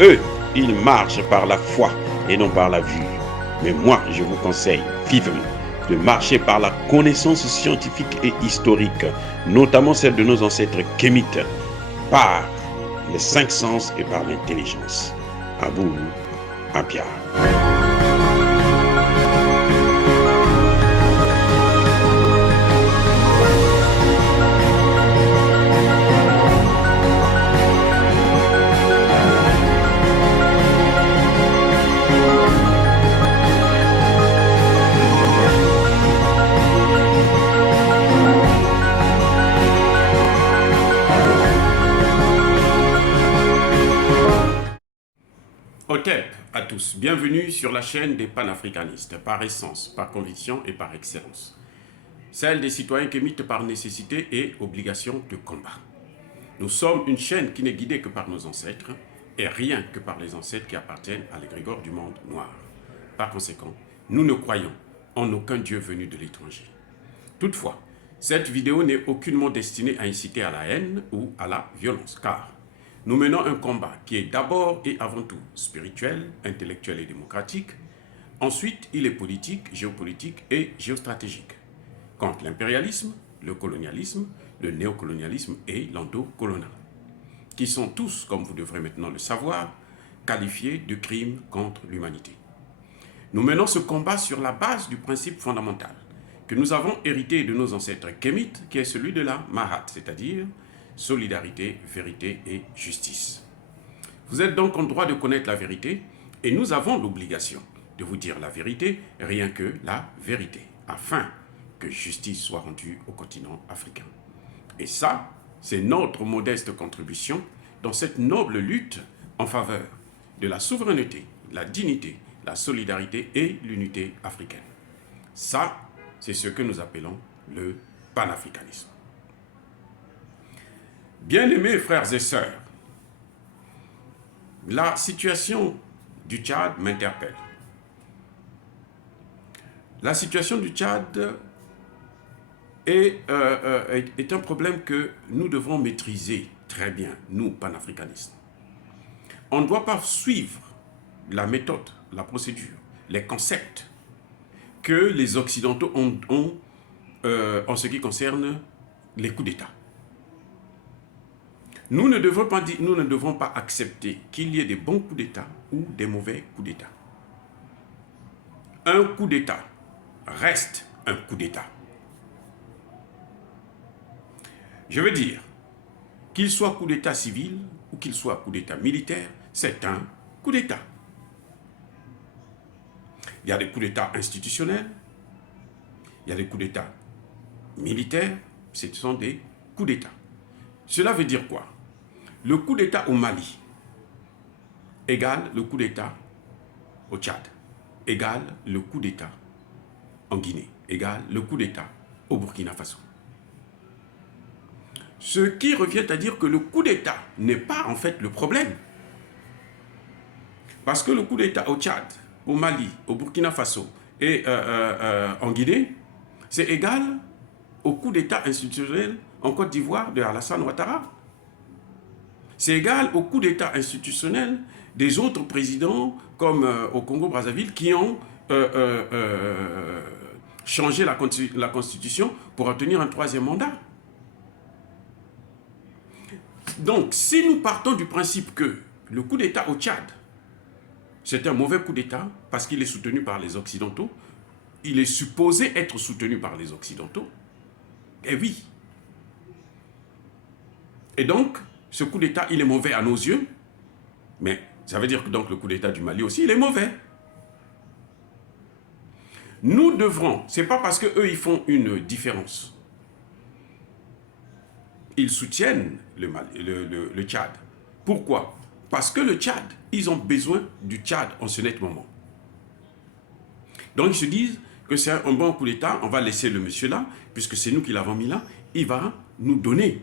Eux, ils marchent par la foi et non par la vue. Mais moi, je vous conseille vivement de marcher par la connaissance scientifique et historique, notamment celle de nos ancêtres kémites, par les cinq sens et par l'intelligence. Abou Apia. Otep à tous, bienvenue sur la chaîne des panafricanistes, par essence, par conviction et par excellence. Celle des citoyens kémites par nécessité et obligation de combat. Nous sommes une chaîne qui n'est guidée que par nos ancêtres et rien que par les ancêtres qui appartiennent à l'égrégore du monde noir. Par conséquent, nous ne croyons en aucun dieu venu de l'étranger. Toutefois, cette vidéo n'est aucunement destinée à inciter à la haine ou à la violence, car nous menons un combat qui est d'abord et avant tout spirituel, intellectuel et démocratique. Ensuite, il est politique, géopolitique et géostratégique. Contre l'impérialisme, le colonialisme, le néocolonialisme et l'endocolonial, qui sont tous, comme vous devrez maintenant le savoir, qualifiés de crimes contre l'humanité. Nous menons ce combat sur la base du principe fondamental que nous avons hérité de nos ancêtres kémites, qui est celui de la Mahat, c'est-à-dire solidarité, vérité et justice. Vous êtes donc en droit de connaître la vérité et nous avons l'obligation de vous dire la vérité, rien que la vérité, afin que justice soit rendue au continent africain. Et ça, c'est notre modeste contribution dans cette noble lutte en faveur de la souveraineté, la dignité, la solidarité et l'unité africaine. Ça, c'est ce que nous appelons le panafricanisme. Bien-aimés frères et sœurs, la situation du Tchad m'interpelle. La situation du Tchad est un problème que nous devons maîtriser très bien, nous, panafricanistes. On ne doit pas suivre la méthode, la procédure, les concepts que les Occidentaux ont en ce qui concerne les coups d'État. Nous ne devons pas accepter qu'il y ait des bons coups d'État ou des mauvais coups d'État. Un coup d'État reste un coup d'État. Je veux dire, qu'il soit coup d'État civil ou qu'il soit coup d'État militaire, c'est un coup d'État. Il y a des coups d'État institutionnels, il y a des coups d'État militaires, ce sont des coups d'État. Cela veut dire quoi? Le coup d'État au Mali égale le coup d'État au Tchad, égale le coup d'État en Guinée, égale le coup d'État au Burkina Faso. Ce qui revient à dire que le coup d'État n'est pas en fait le problème. Parce que le coup d'État au Tchad, au Mali, au Burkina Faso et en Guinée, c'est égal au coup d'État institutionnel en Côte d'Ivoire de Alassane Ouattara. C'est égal au coup d'État institutionnel des autres présidents, comme au Congo-Brazzaville, qui ont changé la Constitution pour obtenir un troisième mandat. Donc, si nous partons du principe que le coup d'État au Tchad, c'est un mauvais coup d'État parce qu'il est soutenu par les Occidentaux, il est supposé être soutenu par les Occidentaux, eh oui. Et donc, ce coup d'État, il est mauvais à nos yeux, mais ça veut dire que donc le coup d'État du Mali aussi, il est mauvais. Nous devrons, c'est pas parce qu'eux, ils font une différence. Ils soutiennent le Tchad. Pourquoi? Parce que le Tchad, ils ont besoin du Tchad en ce net moment. Donc ils se disent que c'est un bon coup d'État, on va laisser le monsieur là, puisque c'est nous qui l'avons mis là, il va nous donner,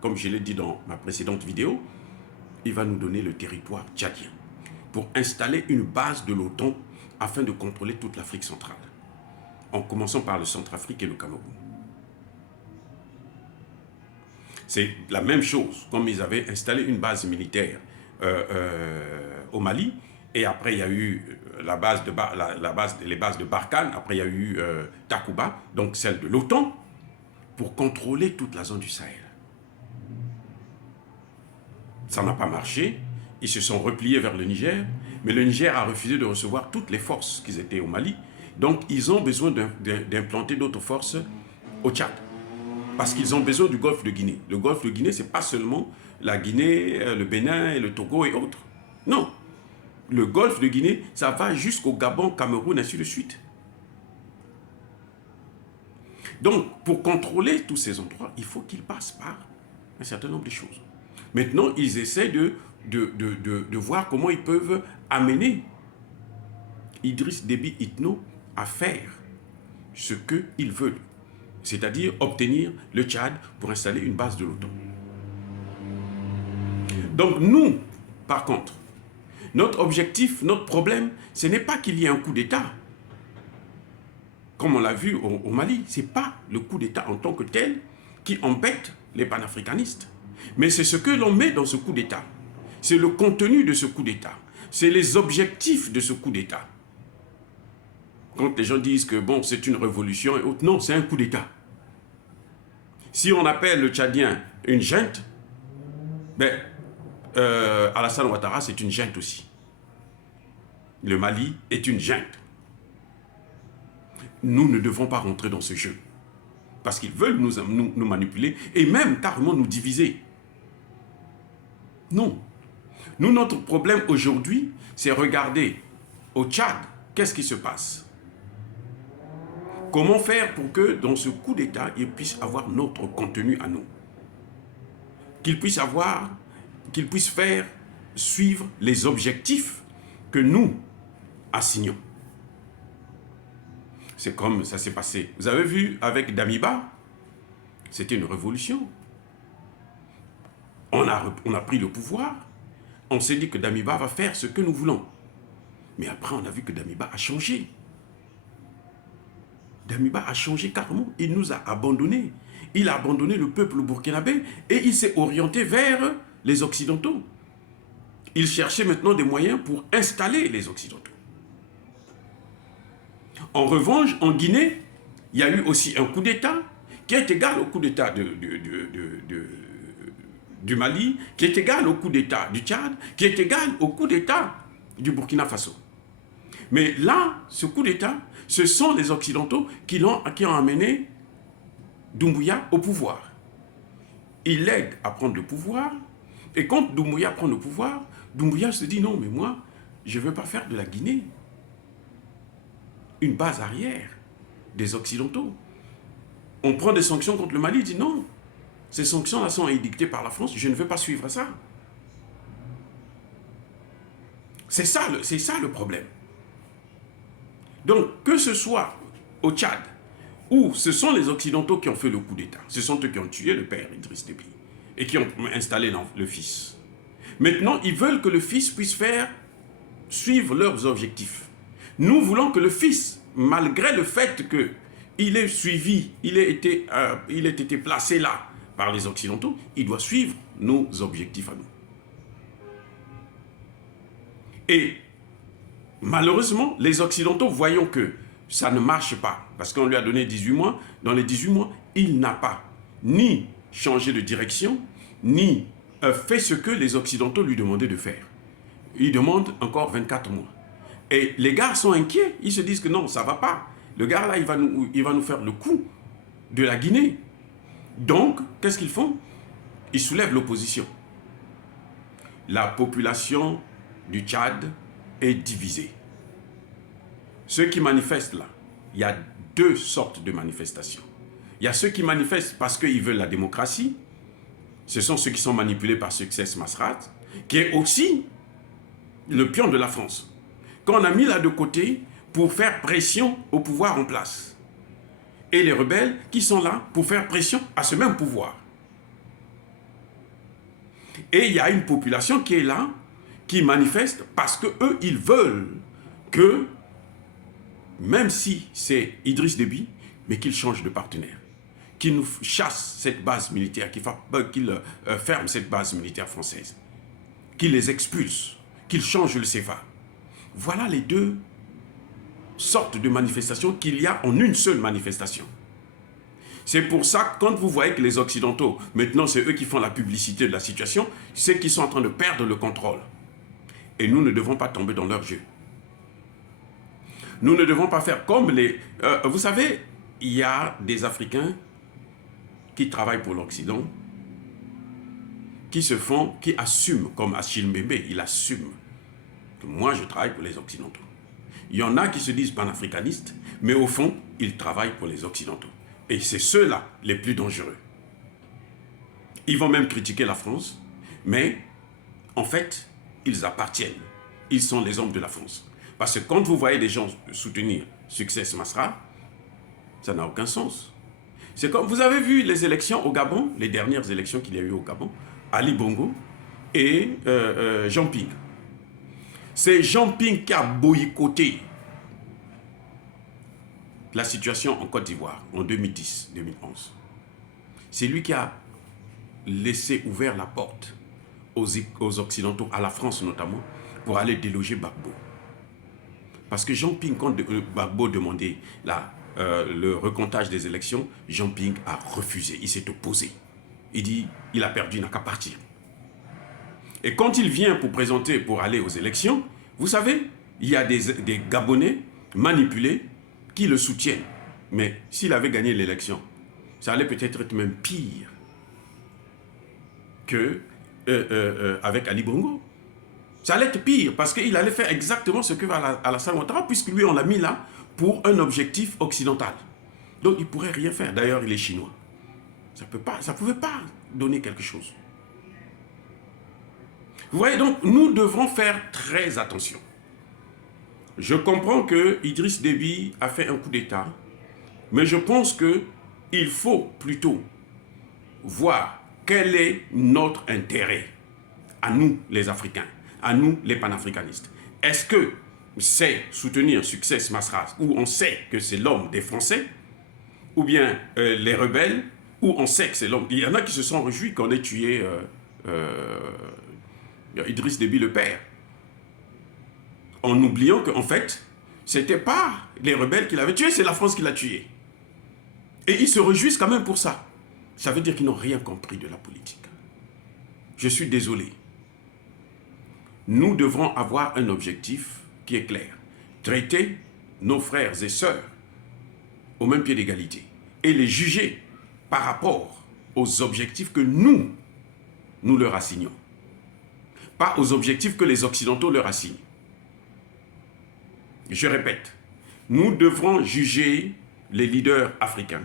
comme je l'ai dit dans ma précédente vidéo, il va nous donner le territoire tchadien pour installer une base de l'OTAN afin de contrôler toute l'Afrique centrale, en commençant par le Centrafrique et le Cameroun. C'est la même chose, comme ils avaient installé une base militaire au Mali. Et après, il y a eu les bases de Barkhane. Après, il y a eu Takuba, donc celle de l'OTAN, pour contrôler toute la zone du Sahel. Ça n'a pas marché. Ils se sont repliés vers le Niger, mais le Niger a refusé de recevoir toutes les forces qui étaient au Mali. Donc, ils ont besoin d'implanter d'autres forces au Tchad. Parce qu'ils ont besoin du golfe de Guinée. Le golfe de Guinée, ce n'est pas seulement la Guinée, le Bénin, le Togo et autres. Non. Le golfe de Guinée, ça va jusqu'au Gabon, Cameroun, ainsi de suite. Donc, pour contrôler tous ces endroits, il faut qu'ils passent par un certain nombre de choses. Maintenant, ils essaient de voir comment ils peuvent amener Idriss Déby Itno à faire ce qu'ils veulent. C'est-à-dire obtenir le Tchad pour installer une base de l'OTAN. Donc nous, par contre, notre objectif, notre problème, ce n'est pas qu'il y ait un coup d'État. Comme on l'a vu au Mali, ce n'est pas le coup d'État en tant que tel qui embête les panafricanistes. Mais c'est ce que l'on met dans ce coup d'État. C'est le contenu de ce coup d'État. C'est les objectifs de ce coup d'État. Quand les gens disent que bon, c'est une révolution et autres, non, c'est un coup d'État. Si on appelle le Tchadien une junte, ben, Alassane Ouattara, c'est une junte aussi. Le Mali est une junte. Nous ne devons pas rentrer dans ce jeu. Parce qu'ils veulent nous manipuler et même carrément nous diviser. Non. Nous, notre problème aujourd'hui, c'est regarder au Tchad, qu'est-ce qui se passe? Comment faire pour que dans ce coup d'État, il puisse avoir notre contenu à nous? Qu'il puisse faire suivre les objectifs que nous assignons. C'est comme ça s'est passé. Vous avez vu avec Damiba, c'était une révolution. On a pris le pouvoir, on s'est dit que Damiba va faire ce que nous voulons. Mais après, on a vu que Damiba a changé. Damiba a changé carrément, il nous a abandonnés. Il a abandonné le peuple burkinabé et il s'est orienté vers les Occidentaux. Il cherchait maintenant des moyens pour installer les Occidentaux. En revanche, en Guinée, il y a eu aussi un coup d'État qui est égal au coup d'État du Mali, qui est égal au coup d'État du Tchad, qui est égal au coup d'État du Burkina Faso. Mais là, ce coup d'État, ce sont les Occidentaux qui ont amené Doumbouya au pouvoir. Il l'aide à prendre le pouvoir, et quand Doumbouya prend le pouvoir, Doumbouya se dit non, mais moi, je ne veux pas faire de la Guinée une base arrière des Occidentaux. On prend des sanctions contre le Mali, il dit non, ces sanctions-là sont édictées par la France, je ne veux pas suivre ça. C'est ça le problème. Donc, que ce soit au Tchad, où ce sont les Occidentaux qui ont fait le coup d'État, ce sont eux qui ont tué le père Idriss Déby et qui ont installé le fils. Maintenant, ils veulent que le fils puisse suivre leurs objectifs. Nous voulons que le fils, malgré le fait qu'il ait suivi, il ait été placé là par les Occidentaux, il doit suivre nos objectifs à nous. Et malheureusement, les Occidentaux, voyant que ça ne marche pas, parce qu'on lui a donné 18 mois, dans les 18 mois, il n'a pas ni changé de direction, ni fait ce que les Occidentaux lui demandaient de faire. Il demande encore 24 mois. Et les gars sont inquiets, ils se disent que non, ça ne va pas. Le gars là, il va nous faire le coup de la Guinée. Donc, qu'est-ce qu'ils font? Ils soulèvent l'opposition. La population du Tchad est divisée. Ceux qui manifestent là, il y a deux sortes de manifestations. Il y a ceux qui manifestent parce qu'ils veulent la démocratie. Ce sont ceux qui sont manipulés par Succès Masrat, qui est aussi le pion de la France, qu'on a mis là de côté pour faire pression au pouvoir en place. Et les rebelles qui sont là pour faire pression à ce même pouvoir. Et il y a une population qui est là, qui manifeste parce qu'eux, ils veulent que, même si c'est Idriss Déby, mais qu'il change de partenaire, qu'il nous chasse cette base militaire, qu'il ferme cette base militaire française, qu'il les expulse, qu'il change le CFA. Voilà les deux sortes de manifestations qu'il y a en une seule manifestation. C'est pour ça que quand vous voyez que les Occidentaux, maintenant c'est eux qui font la publicité de la situation, c'est qu'ils sont en train de perdre le contrôle. Et nous ne devons pas tomber dans leur jeu. Nous ne devons pas faire comme les... vous savez, il y a des Africains qui travaillent pour l'Occident, qui assument, comme Achille Mbembe, il assume que moi je travaille pour les Occidentaux. Il y en a qui se disent panafricanistes, mais au fond, ils travaillent pour les Occidentaux. Et c'est ceux-là les plus dangereux. Ils vont même critiquer la France, mais en fait, ils appartiennent. Ils sont les hommes de la France. Parce que quand vous voyez des gens soutenir Succès Masra, ça n'a aucun sens. C'est comme vous avez vu les élections au Gabon, les dernières élections qu'il y a eu au Gabon, Ali Bongo et Jean Ping. C'est Jean Ping qui a boycotté la situation en Côte d'Ivoire en 2010-2011. C'est lui qui a laissé ouvert la porte aux Occidentaux, à la France notamment, pour aller déloger Gbagbo. Parce que Jean Ping, quand Gbagbo demandait le recomptage des élections, Jean Ping a refusé, il s'est opposé. Il dit, il a perdu, il n'a qu'à partir. Et quand il vient pour aller aux élections, vous savez, il y a des Gabonais manipulés qui le soutiennent. Mais s'il avait gagné l'élection, ça allait peut-être être même pire qu'avec Ali Bongo. Ça allait être pire parce qu'il allait faire exactement ce que va Alassane Ouattara, puisque lui, on l'a mis là pour un objectif occidental. Donc, il ne pourrait rien faire. D'ailleurs, il est chinois. Ça ne pouvait pas donner quelque chose. Vous voyez, donc, nous devons faire très attention. Je comprends que Idriss Déby a fait un coup d'État, mais je pense qu'il faut plutôt voir quel est notre intérêt, à nous les Africains, à nous les panafricanistes. Est-ce que c'est soutenir Succès Masra, où on sait que c'est l'homme des Français, ou bien les rebelles, où on sait que c'est l'homme... Il y en a qui se sont réjouis qu'on ait tué Idriss Déby le père, en oubliant qu'en fait, ce n'était pas les rebelles qui l'avaient tué, c'est la France qui l'a tué. Et ils se réjouissent quand même pour ça. Ça veut dire qu'ils n'ont rien compris de la politique. Je suis désolé. Nous devrons avoir un objectif qui est clair. Traiter nos frères et sœurs au même pied d'égalité et les juger par rapport aux objectifs que nous leur assignons. Pas aux objectifs que les Occidentaux leur assignent. Je répète, nous devrons juger les leaders africains,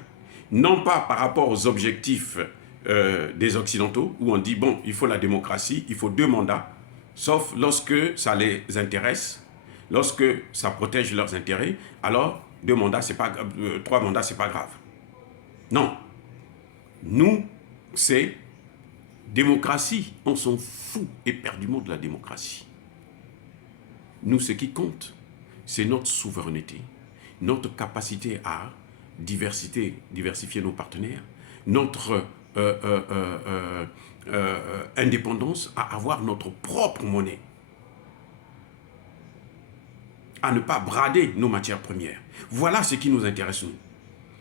non pas par rapport aux objectifs des Occidentaux, où on dit, bon, il faut la démocratie, il faut 2 mandats, sauf lorsque ça les intéresse, lorsque ça protège leurs intérêts, alors 2 mandats, c'est pas, 3 mandats, c'est pas grave. Non. Nous, c'est démocratie. On s'en fout éperdument de la démocratie. Nous, ce qui compte, c'est notre souveraineté, notre capacité à diversifier nos partenaires, notre indépendance à avoir notre propre monnaie, à ne pas brader nos matières premières. Voilà ce qui nous intéresse, nous.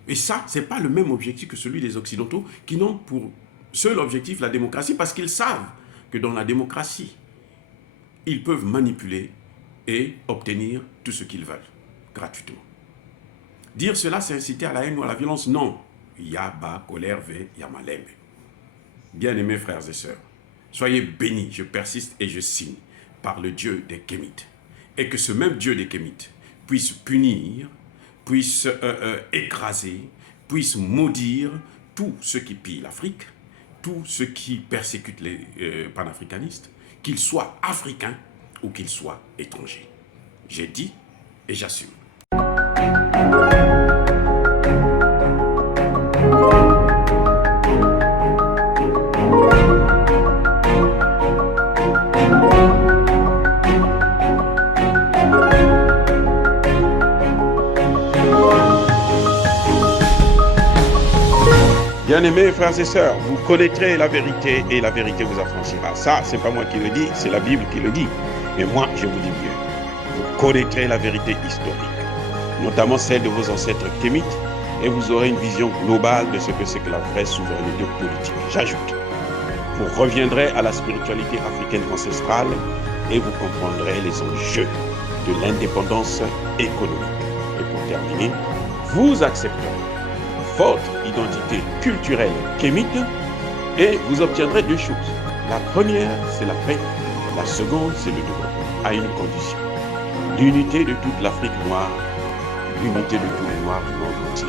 Et ça, ce n'est pas le même objectif que celui des Occidentaux qui n'ont pour seul objectif la démocratie, parce qu'ils savent que dans la démocratie, ils peuvent manipuler et obtenir tout ce qu'ils veulent, gratuitement. Dire cela, c'est inciter à la haine ou à la violence? Non. Yaba, colère, ve, yamalem. Bien-aimés frères et sœurs, soyez bénis, je persiste et je signe, par le Dieu des Kémites. Et que ce même Dieu des Kémites puisse punir, puisse écraser, puisse maudire tous ceux qui pillent l'Afrique, tous ceux qui persécutent les panafricanistes, qu'ils soient africains ou qu'ils soient étrangers. J'ai dit et j'assume. Bien-aimés frères et sœurs, vous connaîtrez la vérité et la vérité vous affranchira. Ça, c'est pas moi qui le dis, c'est la Bible qui le dit. Mais moi, je vous dis mieux. Vous connaîtrez la vérité historique, notamment celle de vos ancêtres kémites, et vous aurez une vision globale de ce que c'est que la vraie souveraineté politique. J'ajoute, vous reviendrez à la spiritualité africaine ancestrale et vous comprendrez les enjeux de l'indépendance économique. Et pour terminer, vous accepterez votre identité culturelle kémite et vous obtiendrez deux choses. La première, c'est la paix. La seconde, c'est le développement, à une condition. L'unité de toute l'Afrique noire, l'unité de tous les Noirs du monde entier.